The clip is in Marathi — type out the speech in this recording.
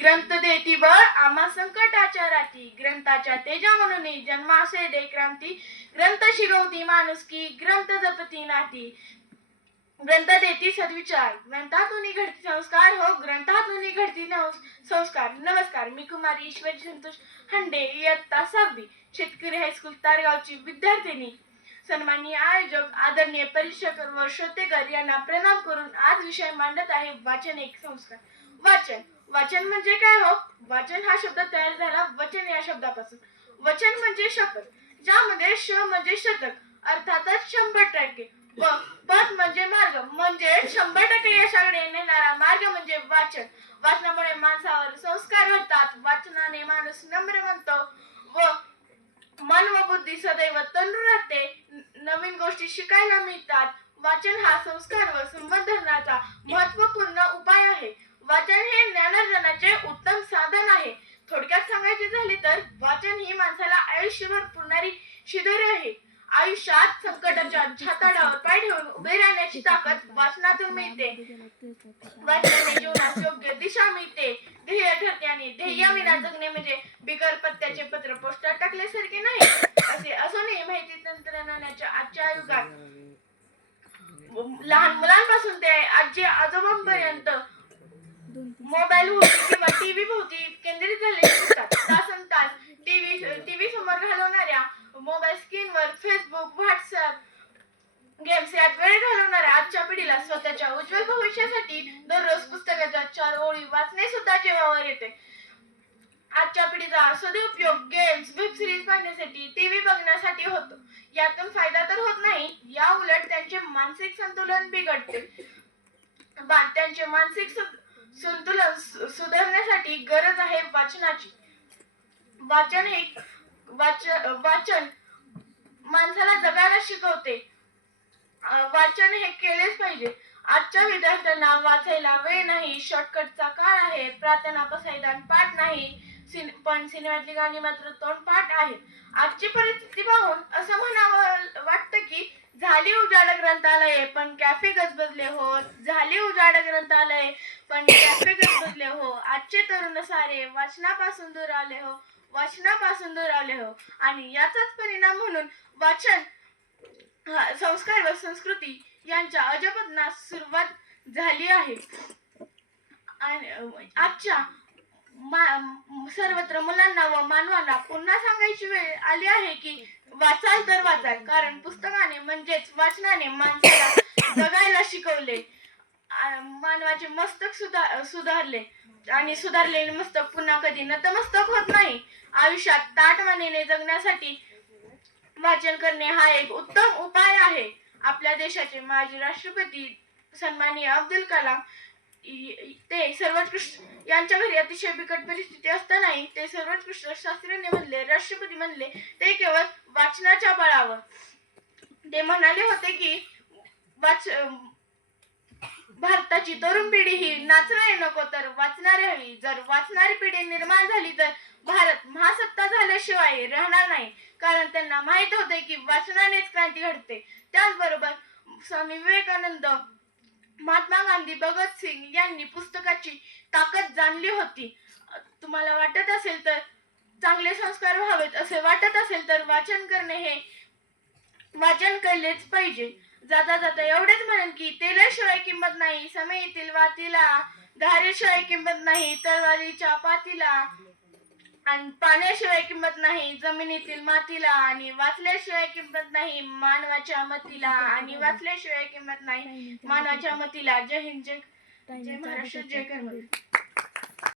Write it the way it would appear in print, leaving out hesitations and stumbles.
ग्रंथ देती बळ आम्हा संकटाच्या राती, ग्रंथाच्या तेजा म्हणून जन्मासे दे क्रांती, ग्रंथ शिकवती माणुसकी, ग्रंथ जपती नाती, ग्रंथ देती सद्विचार, ग्रंथातून घडती संस्कार, हो ग्रंथातून घडती संस्कार. नमस्कार, मी कुमारी ईश्वरी संतोष हंडे, इयत्ता 6वी, शेतकरी हायस्कूल तारगावची विद्यार्थिनी. सन्माननीय आयोजक आदरणीय परीक्षक व श्रोतेकर यांना प्रणाम करून आज विषय मांडत आहे वाचन एक संस्कार. वाचन वाचन म्हणजे काय हो? वाचन हा शब्द तयार झाला वचन या शब्दापासून. वचन म्हणजे शपथ, ज्यामध्ये श म्हणजे शतक, अर्थातच 100%, व पथ म्हणजे मार्ग, म्हणजे 100% यशाकडे नेणारा मार्ग म्हणजे वाचन. वाचनामुळे माणसावर संस्कार घडतात, वाचनाने माणूस नम्र बनतो व मन व बुद्धी सदैव तल्लुर राहते, नवीन गोष्टी शिकायला मिळतात. वाचन हा संस्कार व संवर्धनाचा महत्त्वपूर्ण उपाय आहे. वाचन हे ज्ञानार्जनाचे उत्तम साधन आहे. थोडक्यात सांगायचे झाले तर वाचन ही माणसाला आयुष्यभर पुरणारी शिदोरी आहे. आयुष्यात संकटाच्या छाताडावर पाय ठेवून उभे राहण्याची ताकद वाचनातून मिळते. वाचनाने जीवनास योग्य दिशा मिळते, ध्येय ठरते आणि ध्येयाविना जगणे म्हणजे बिगर पत्त्याचे पत्र पोस्टात टाकल्यासारखे नाही. असे असूनही माहिती तंत्रज्ञानाच्या आजच्या युगात लहान मुलांपासून ते आजी आजोबांपर्यंत मोबाईल भोवती किंवा टीव्ही भोवती केंद्रित झालेले दिसतात. तासनतास टीव्ही समोर घालवणाऱ्या, मोबाईल स्क्रीनवर फेसबुक, व्हॉट्सअप, गेम्स यात वेळ घालवणाऱ्या आजच्या पिढीला स्वतःच्या उज्ज्वल भविष्यासाठी दररोज पुस्तकाच्या 4 ओळी वाचणे सुद्धा जीवावर येते. आजच्या पिढीचा सदुपयोग गेम्स, वेब सिरीज पाहण्यासाठी, टीव्ही बघण्यासाठी होतो. यातून फायदा तर होत नाही, या उलट त्यांचे मानसिक संतुलन बिघडते. त्यांचे मानसिक संतुलन सुधारण्यासाठी गरज आहे वाचनाची. वाचन माणसाला जगायला शिकवते. वाचन हे केलेच पाहिजे. आजच्या विद्यार्थ्यांना वाचायला वेळ नाही, शॉर्टकटचा काळ आहे, प्रार्थना पसायदान पाठ नाही, पण सिनेमातली गाणी मात्र तोंडपाठ आहेत. आजची परिस्थिती पाहून असं म्हणावं वाटतं की झाली उजाड ग्रंथालये पण कॅफे गजबजले हो, झाली उजाड ग्रंथालये पण कॅफे गजबजले हो. आजचे तरुण सारे वाचनापासून दूर आले हो, वाचनापासून दूर आले हो. आणि याचाच परिणाम म्हणून वाचन संस्कार व संस्कृती यांच्या अजपतनास सुरुवात झाली आहे. आजच्या सर्वत्र मुलांना व मानवांना पुन्हा सांगायची वेळ आली आहे की वाचाल तर वाचाल, कारण पुस्तकाने म्हणजेच वाचनाने माणसाला जगायला शिकवले. मानवाचे मस्तक सुधारले आणि सुधारलेले मस्तक पुन्हा कधी नतमस्तक होत नाही. आयुष्यात ताठमानेने जगण्यासाठी वाचन करणे हा एक उत्तम उपाय आहे. आपल्या देशाचे माजी राष्ट्रपती सन्माननीय अब्दुल कलाम ते सर्वोत्कृष्ट, यांच्या घरी अतिशय बिकट परिस्थिती असतानाही ते सर्वोत्कृष्ट शास्त्रज्ञ म्हणले, राष्ट्रपती म्हणले, ते केवळ वाचनाच्या बळावर. ते म्हणाले होते की भारताची तरुण पिढी ही नाचणारी नको तर वाचणारी हवी. जर वाचणारी पिढी निर्माण झाली तर भारत महासत्ता झाल्याशिवाय राहणार नाही, कारण त्यांना माहित होते की वाचनानेच क्रांती घडते. त्याचबरोबर स्वामी विवेकानंद, महात्मा गांधी, भगतसिंग यांनी पुस्तकाची ताकद जाणली होती. तुम्हाला वाटत असेल तर चांगले संस्कार व्हावेत असे वाटत असेल तर वाचन केलेच पाहिजे. जाता जाता एवढेच म्हणेन की तेलाशिवाय किंमत नाही समयेतील वातीला, धारेशिवाय किंमत नाही तलवारीच्या पातीला, आणि पाण्याशिवाय किंमत नाही जमिनीतील मातीला, आणि वाचल्याशिवाय किंमत नाही मानवाच्या मतीला, आणि वाचल्याशिवाय किंमत नाही मानवाच्या मतीला. जय हिंद, जय महाराष्ट्र, जय कर्मवीर.